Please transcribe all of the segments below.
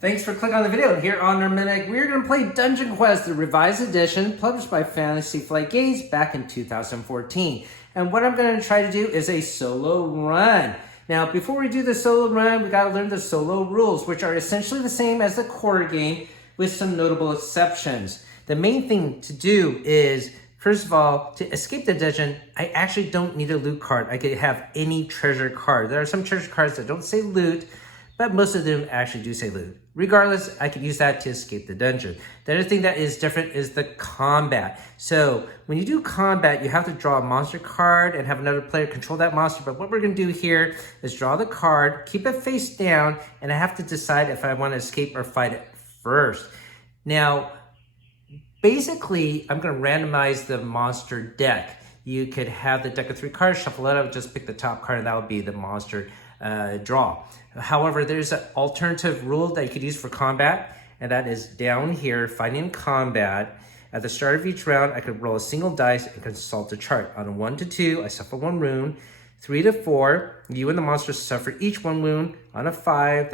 Thanks for clicking on the video. Here on our minute, we're going to play Dungeon Quest, the revised edition, published by Fantasy Flight Games back in 2014. And what I'm going to try to do is a solo run. Now, before we do the solo run, we got to learn the solo rules, which are essentially the same as the core game, with some notable exceptions. The main thing to do is, first of all, to escape the dungeon, I actually don't need a loot card. I could have any treasure card. There are some treasure cards that don't say loot, but most of them actually do say loot. Regardless, I could use that to escape the dungeon. The other thing that is different is the combat. So when you do combat, you have to draw a monster card and have another player control that monster. But what we're gonna do here is draw the card, keep it face down, and I have to decide if I wanna escape or fight it first. Now, basically, I'm gonna randomize the monster deck. You could have the deck of 3 cards, shuffle it up, just pick the top card, and that would be the monster draw. However, there's an alternative rule that you could use for combat, and that is down here, fighting combat. At the start of each round, I could roll a single dice and consult the chart. On a 1 to 2, I suffer 1 wound. 3 to 4, you and the monster suffer each 1 wound. On a 5,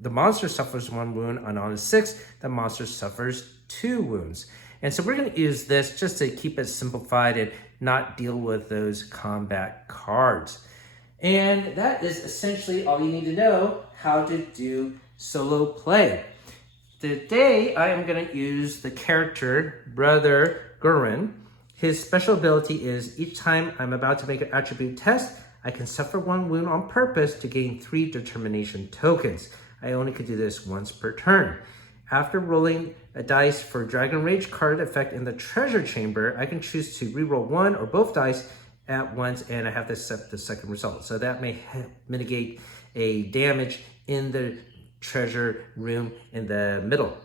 the monster suffers 1 wound. And on a 6, the monster suffers 2 wounds. And so we're going to use this just to keep it simplified and not deal with those combat cards. And that is essentially all you need to know how to do solo play. Today, I am going to use the character, Brother Gurin. His special ability is each time I'm about to make an attribute test, I can suffer 1 wound on purpose to gain 3 determination tokens. I only could do this once per turn. After rolling a dice for Dragon Rage card effect in the treasure chamber, I can choose to reroll 1 or both dice at once, and I have to accept the second result. So that may mitigate a damage in the treasure room in the middle.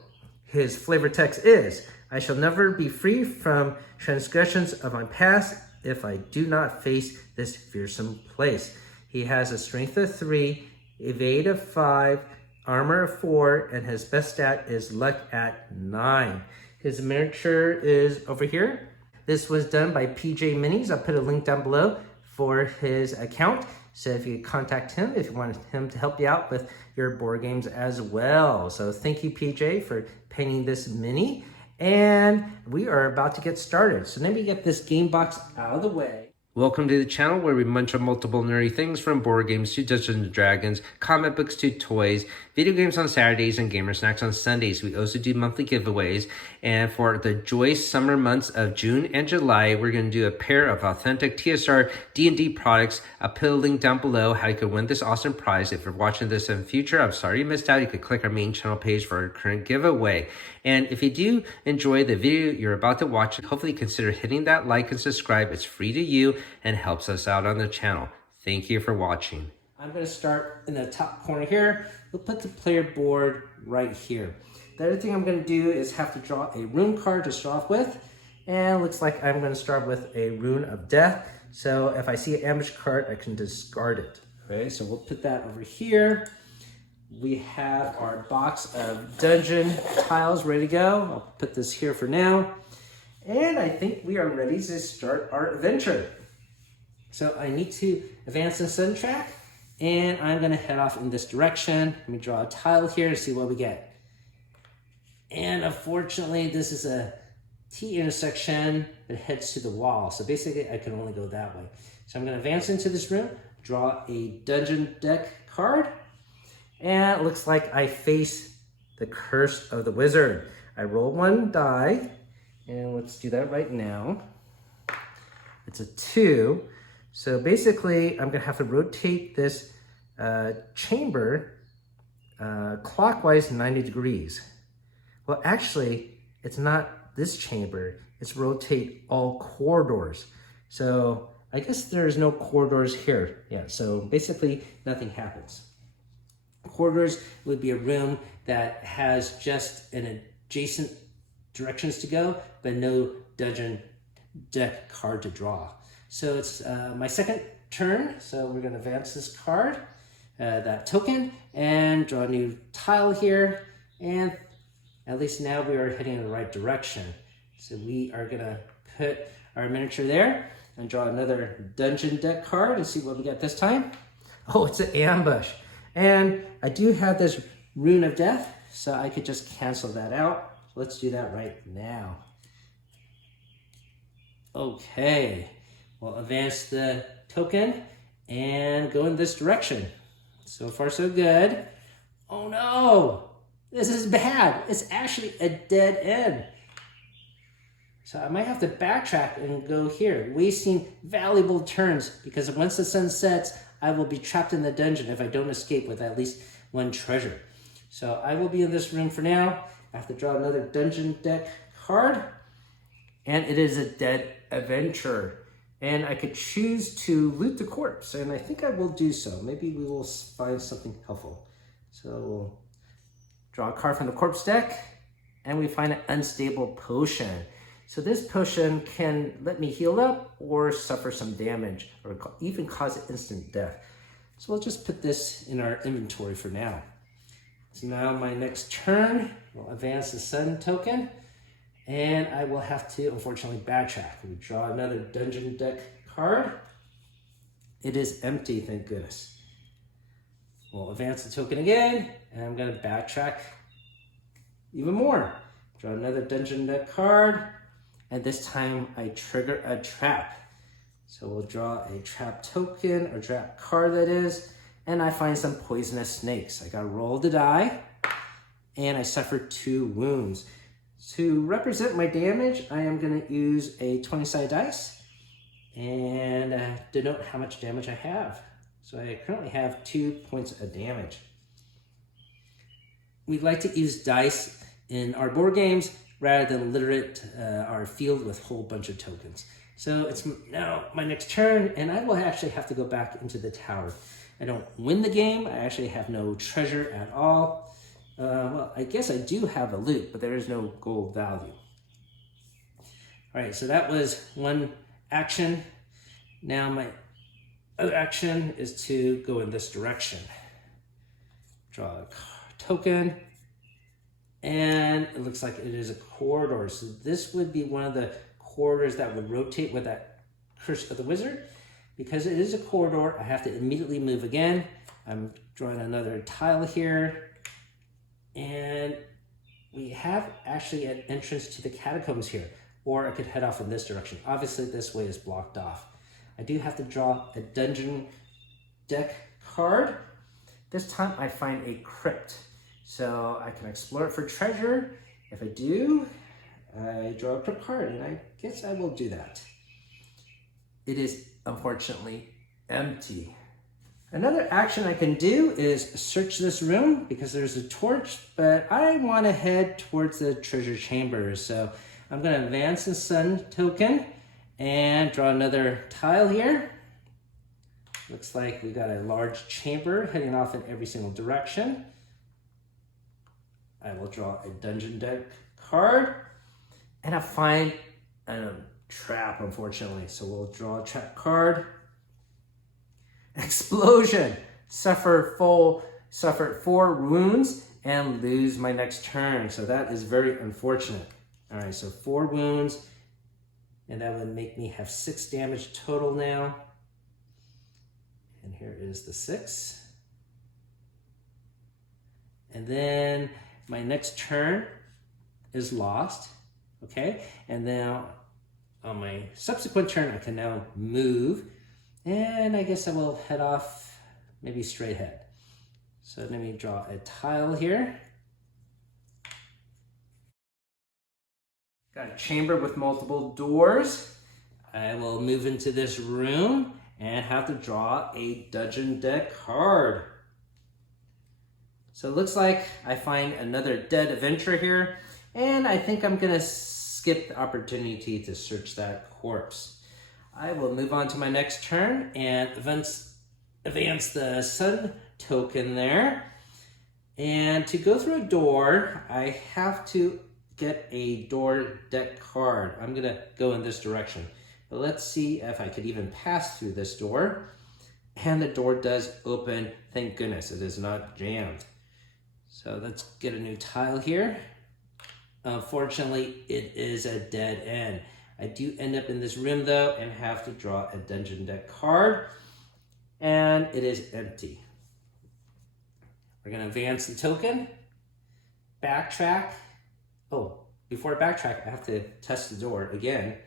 His flavor text is, I shall never be free from transgressions of my past if I do not face this fearsome place. He has a strength of 3, evade of 5, armor of 4, and his best stat is luck at 9. His miniature is over here. This was done by PJ Minis. I'll put a link down below for his account. So if you contact him, if you want him to help you out with your board games as well. So thank you, PJ, for painting this mini. And we are about to get started. So let me get this game box out of the way. Welcome to the channel where we munch on multiple nerdy things, from board games to Dungeons and Dragons, comic books to toys, video games on Saturdays, and gamer snacks on Sundays. We also do monthly giveaways. And for the joyous summer months of June and July, we're going to do a pair of authentic TSR D&D products. I'll put a link down below how you could win this awesome prize. If you're watching this in the future, I'm sorry you missed out. You could click our main channel page for our current giveaway. And if you do enjoy the video you're about to watch, hopefully consider hitting that like and subscribe. It's free to you and helps us out on the channel. Thank you for watching. I'm going to start in the top corner here. We'll put the player board right here. The other thing I'm going to do is have to draw a rune card to start off with. And it looks like I'm going to start with a rune of death. So if I see an ambush card, I can discard it. Okay, so we'll put that over here. We have our box of dungeon tiles ready to go. I'll put this here for now. And I think we are ready to start our adventure. So I need to advance the sun track, and I'm gonna head off in this direction. Let me draw a tile here to see what we get. And unfortunately, this is a T intersection that heads to the wall. So basically, I can only go that way. So I'm gonna advance into this room, draw a dungeon deck card, and it looks like I face the Curse of the Wizard. I roll 1 die, and let's do that right now. It's a 2. So basically, I'm gonna have to rotate this chamber clockwise 90 degrees. Well, actually, it's not this chamber. It's rotate all corridors. So I guess there's no corridors here. Yeah, so basically nothing happens. Corridors would be a room that has just an adjacent directions to go, but no dungeon deck card to draw. So it's my second turn, so we're gonna advance this card, that token, and draw a new tile here, and at least now we are heading in the right direction. So we are gonna put our miniature there and draw another dungeon deck card and see what we get this time. Oh, it's an ambush. And I do have this Rune of Death, so I could just cancel that out. Let's do that right now. Okay, we'll advance the token and go in this direction. So far so good. Oh no, this is bad. It's actually a dead end. So I might have to backtrack and go here, wasting valuable turns, because once the sun sets, I will be trapped in the dungeon if I don't escape with at least one treasure. So I will be in this room for now. I have to draw another dungeon deck card, and it is a dead adventure. And I could choose to loot the corpse, and I think I will do so. Maybe we will find something helpful. So we'll draw a card from the corpse deck, and we find an unstable potion. So this potion can let me heal up or suffer some damage or even cause instant death. So we'll just put this in our inventory for now. So now my next turn, we'll advance the sun token, and I will have to unfortunately backtrack. We draw another dungeon deck card. It is empty, thank goodness. We'll advance the token again, and I'm gonna backtrack even more. Draw another dungeon deck card. And this time I trigger a trap. So we'll draw a trap token, or trap card that is, and I find some poisonous snakes. I gotta roll the die, and I suffered 2 wounds. To represent my damage, I am gonna use a 20-sided dice and denote how much damage I have. So I currently have 2 points of damage. We like to use dice in our board games rather than litter it our field with a whole bunch of tokens. So it's now my next turn, and I will actually have to go back into the tower. I don't win the game. I actually have no treasure at all. Well, I guess I do have a loot, but there is no gold value. All right, so that was one action. Now my other action is to go in this direction. Draw a token. And it looks like it is a corridor. So this would be one of the corridors that would rotate with that Curse of the Wizard. Because it is a corridor, I have to immediately move again. I'm drawing another tile here. And we have actually an entrance to the catacombs here. Or I could head off in this direction. Obviously this way is blocked off. I do have to draw a dungeon deck card. This time I find a crypt. So I can explore it for treasure. If I do, I draw a crypt card, and I guess I will do that. It is unfortunately empty. Another action I can do is search this room because there's a torch, but I want to head towards the treasure chamber. So I'm going to advance the sun token and draw another tile here. Looks like we got a large chamber heading off in every single direction. I will draw a dungeon deck card, and I find a trap, unfortunately. So we'll draw a trap card. Explosion! Suffered 4 wounds and lose my next turn. So that is very unfortunate. All right, so 4 wounds, and that would make me have 6 damage total now. And here is the 6. And then my next turn is lost, okay? And now on my subsequent turn, I can now move, and I guess I will head off maybe straight ahead. So let me draw a tile here. Got a chamber with multiple doors. I will move into this room and have to draw a dungeon deck card. So it looks like I find another dead adventure here, and I think I'm gonna skip the opportunity to search that corpse. I will move on to my next turn and advance the sun token there. And to go through a door, I have to get a door deck card. I'm gonna go in this direction, but let's see if I could even pass through this door. And the door does open, thank goodness, it is not jammed. So let's get a new tile here. Unfortunately, it is a dead end. I do end up in this room though and have to draw a dungeon deck card, and it is empty. We're gonna advance the token backtrack. Oh, before I backtrack, I have to test the door again.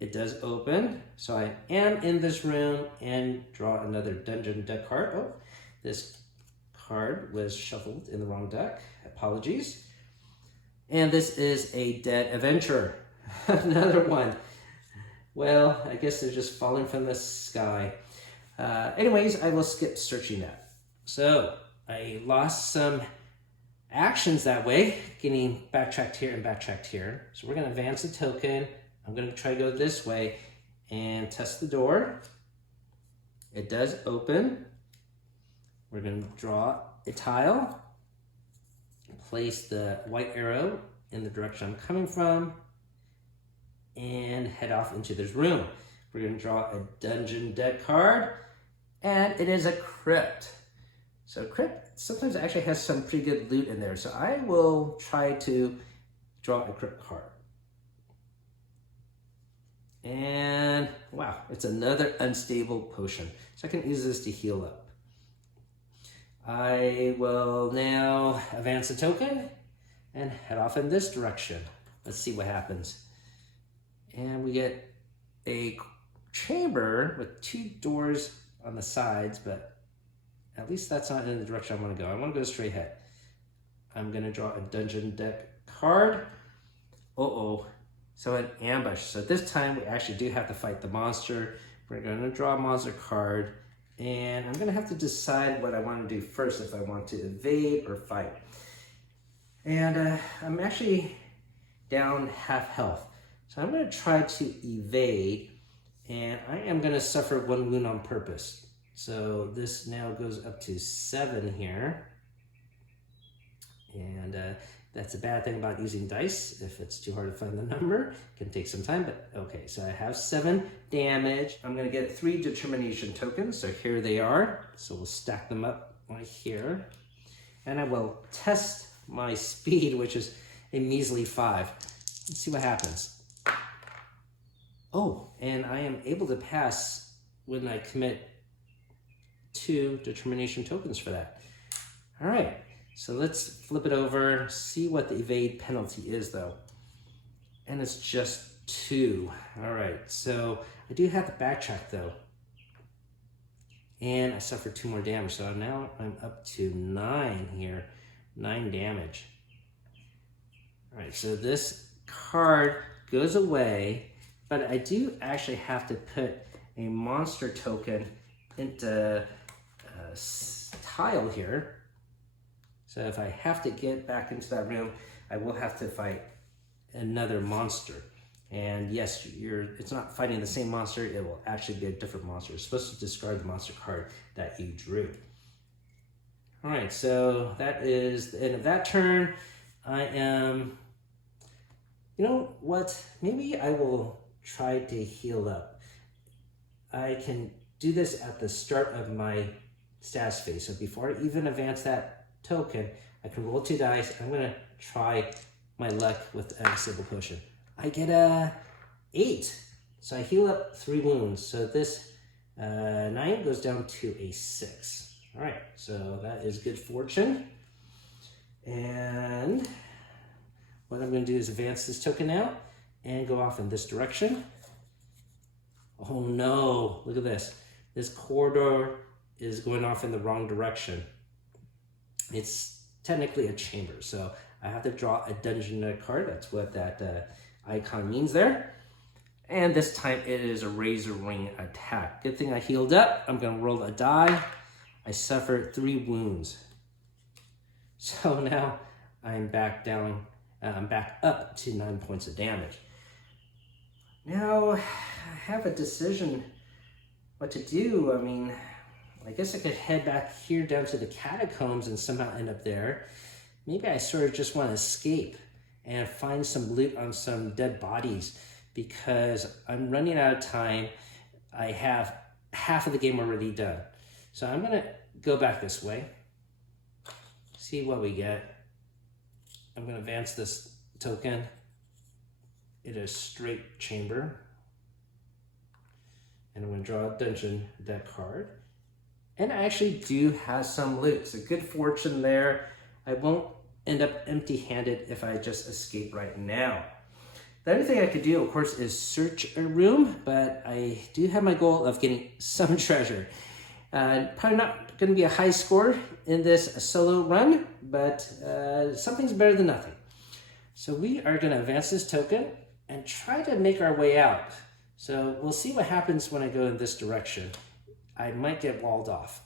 It does open, so I am in this room, and draw another dungeon deck card. Oh, this card was shuffled in the wrong deck. Apologies. And this is a dead adventurer. Another one. Well, I guess they're just falling from the sky. Anyways, I will skip searching that. So I lost some actions that way, getting backtracked here and backtracked here. So we're going to advance the token. I'm going to try to go this way and test the door. It does open. We're going to draw a tile, place the white arrow in the direction I'm coming from, and head off into this room. We're going to draw a dungeon deck card, and it is a crypt. So crypt sometimes actually has some pretty good loot in there, so I will try to draw a crypt card. And wow, it's another unstable potion, so I can use this to heal up. I will now advance a token and head off in this direction. Let's see what happens. And we get a chamber with 2 doors on the sides, but at least that's not in the direction I want to go. I want to go straight ahead. I'm going to draw a dungeon deck card. Uh-oh. So an ambush. So this time we actually do have to fight the monster. We're going to draw a monster card, and I'm going to have to decide what I want to do first, if I want to evade or fight. And I'm actually down half health. So I'm going to try to evade, and I am going to suffer 1 wound on purpose. So this now goes up to 7 here. And that's a bad thing about using dice. If it's too hard to find the number, it can take some time, but okay. So I have 7 damage. I'm going to get 3 determination tokens. So here they are. So we'll stack them up right here. And I will test my speed, which is a measly 5. Let's see what happens. Oh, and I am able to pass when I commit 2 determination tokens for that. All right, so let's flip it over, see what the evade penalty is though. And it's just 2. All right, so I do have to backtrack though. And I suffered 2 more damage, so now I'm up to 9 here, 9 damage. All right, so this card goes away, but I do actually have to put a monster token into a tile here. So if I have to get back into that room, I will have to fight another monster. And yes, it's not fighting the same monster, it will actually be a different monster. It's supposed to discard the monster card that you drew. All right, so that is the end of that turn. I am, you know what, maybe I will try to heal up. I can do this at the start of my status phase. So before I even advance that token, I can roll 2 dice. I'm gonna try my luck with an unstable potion. I get a 8. So I heal up 3 wounds. So this 9 goes down to a 6. All right, so that is good fortune. And what I'm gonna do is advance this token now and go off in this direction. Oh no, look at this. This corridor is going off in the wrong direction. It's technically a chamber, so I have to draw a dungeon card. That's what that icon means there. And this time it is a razor ring attack. Good thing I healed up. I'm gonna roll a die. I suffered 3 wounds. So now I'm back down, I'm back up to 9 points of damage. Now I have a decision what to do. I mean, I guess I could head back here down to the catacombs and somehow end up there. Maybe I sort of just want to escape and find some loot on some dead bodies because I'm running out of time. I have half of the game already done. So I'm going to go back this way, see what we get. I'm going to advance this token. It is straight chamber. And I'm going to draw a dungeon deck card. And I actually do have some loot. So good fortune there. I won't end up empty-handed if I just escape right now. The other thing I could do, of course, is search a room, but I do have my goal of getting some treasure. Probably not going to be a high score in this solo run, but something's better than nothing. So we are going to advance this token and try to make our way out. So we'll see what happens when I go in this direction. I might get walled off.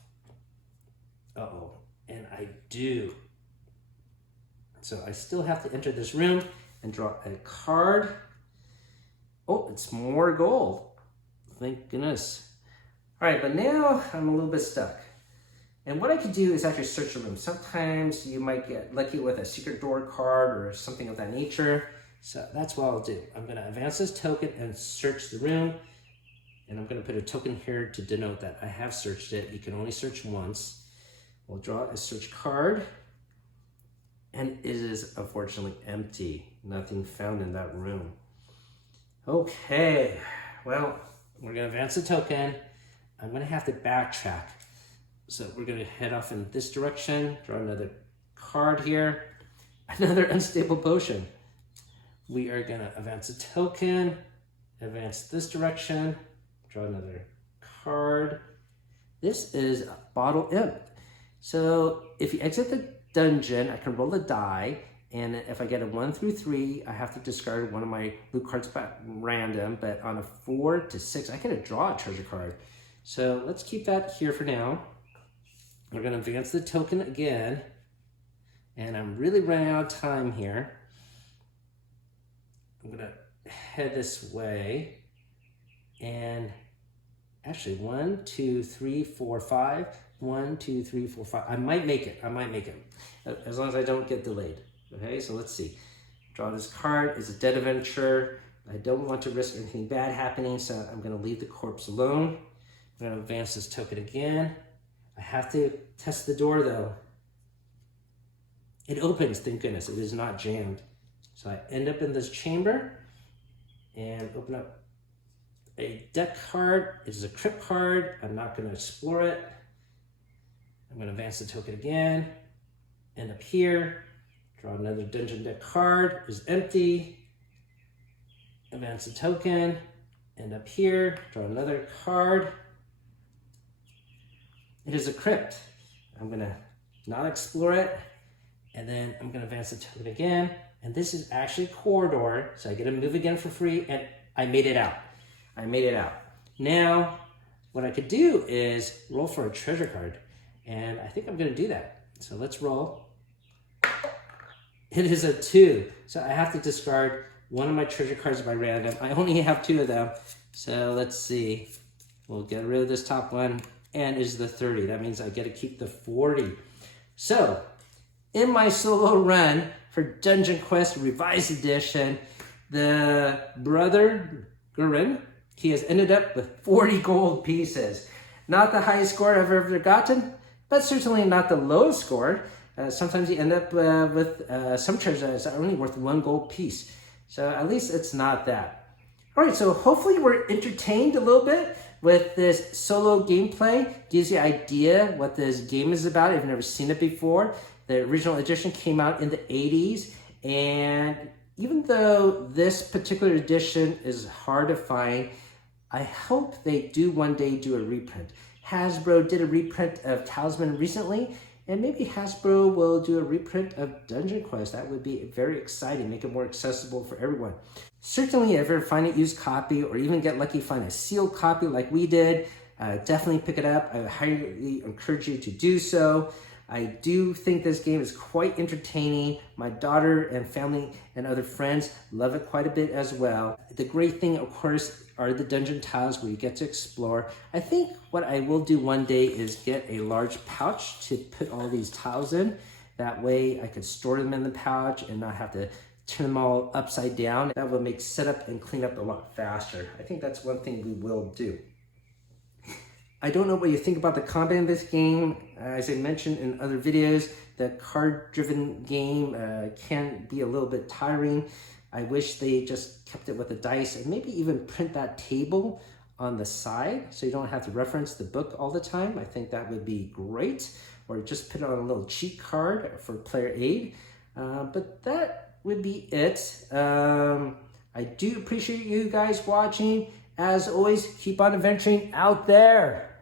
Uh-oh, and I do. So I still have to enter this room and draw a card. Oh, it's more gold. Thank goodness. All right, but now I'm a little bit stuck. And what I could do is actually search a room. Sometimes you might get lucky with a secret door card or something of that nature. So that's what I'll do. I'm gonna advance this token and search the room. And I'm gonna put a token here to denote that I have searched it. You can only search once. We'll draw a search card. And it is unfortunately empty. Nothing found in that room. Okay, well, we're gonna advance the token. I'm gonna have to backtrack. So we're gonna head off in this direction, draw another card here, another unstable potion. We are gonna advance a token, advance this direction, draw another card. This is a bottle imp. So if you exit the dungeon, I can roll a die, and if I get a 1 through 3, I have to discard one of my loot cards at random, but on a 4 to 6, I get to draw a treasure card. So let's keep that here for now. We're gonna advance the token again, and I'm really running out of time here. I'm gonna head this way, and actually 1, 2, 3, 4, 5. 1, 2, 3, 4, 5. I might make it. I might make it. As long as I don't get delayed. Okay, so let's see. Draw this card. It's a dead adventure. I don't want to risk anything bad happening, so I'm going to leave the corpse alone. I'm going to advance this token again. I have to test the door though. It opens, thank goodness. It is not jammed. So I end up in this chamber and open up a deck card. It is a crypt card. I'm not going to explore it. I'm going to advance the token again, end up here, draw another dungeon deck card, is empty, advance the token, end up here, draw another card. It is a crypt. I'm going to not explore it, and then I'm going to advance the token again, and this is actually a corridor, so I get to move again for free, and I made it out. I made it out. Now, what I could do is roll for a treasure card. And I think I'm gonna do that. So let's roll. It is a 2. So I have to discard one of my treasure cards by random. I only have 2 of them. So let's see. We'll get rid of this top one, and is the 30. That means I get to keep the 40. So in my solo run for Dungeon Quest Revised Edition, the brother, Gurin, he has ended up with 40 gold pieces. Not the highest score I've ever gotten, but certainly not the lowest score. Sometimes you end up with some treasures that are only worth 1 gold piece. So at least it's not that. All right, so hopefully we're entertained a little bit with this solo gameplay. Gives you an idea what this game is about if you've never seen it before. The original edition came out in the 80s, and even though this particular edition is hard to find, I hope they do one day do a reprint. Hasbro did a reprint of Talisman recently, and maybe Hasbro will do a reprint of Dungeon Quest. That would be very exciting, make it more accessible for everyone. Certainly, if you ever find a used copy, or even get lucky find a sealed copy like we did, definitely pick it up. I highly encourage you to do so. I do think this game is quite entertaining. My daughter and family and other friends love it quite a bit as well. The great thing, of course, are the dungeon tiles where you get to explore. I think what I will do one day is get a large pouch to put all these tiles in. That way I could store them in the pouch and not have to turn them all upside down. That will make setup and cleanup a lot faster. I think that's one thing we will do. I don't know what you think about the combat in this game. As I mentioned in other videos, the card-driven game can be a little bit tiring. I wish they just kept it with the dice and maybe even print that table on the side so you don't have to reference the book all the time. I think that would be great. Or just put it on a little cheat card for player aid. But that would be it. I do appreciate you guys watching. As always, keep on adventuring out there.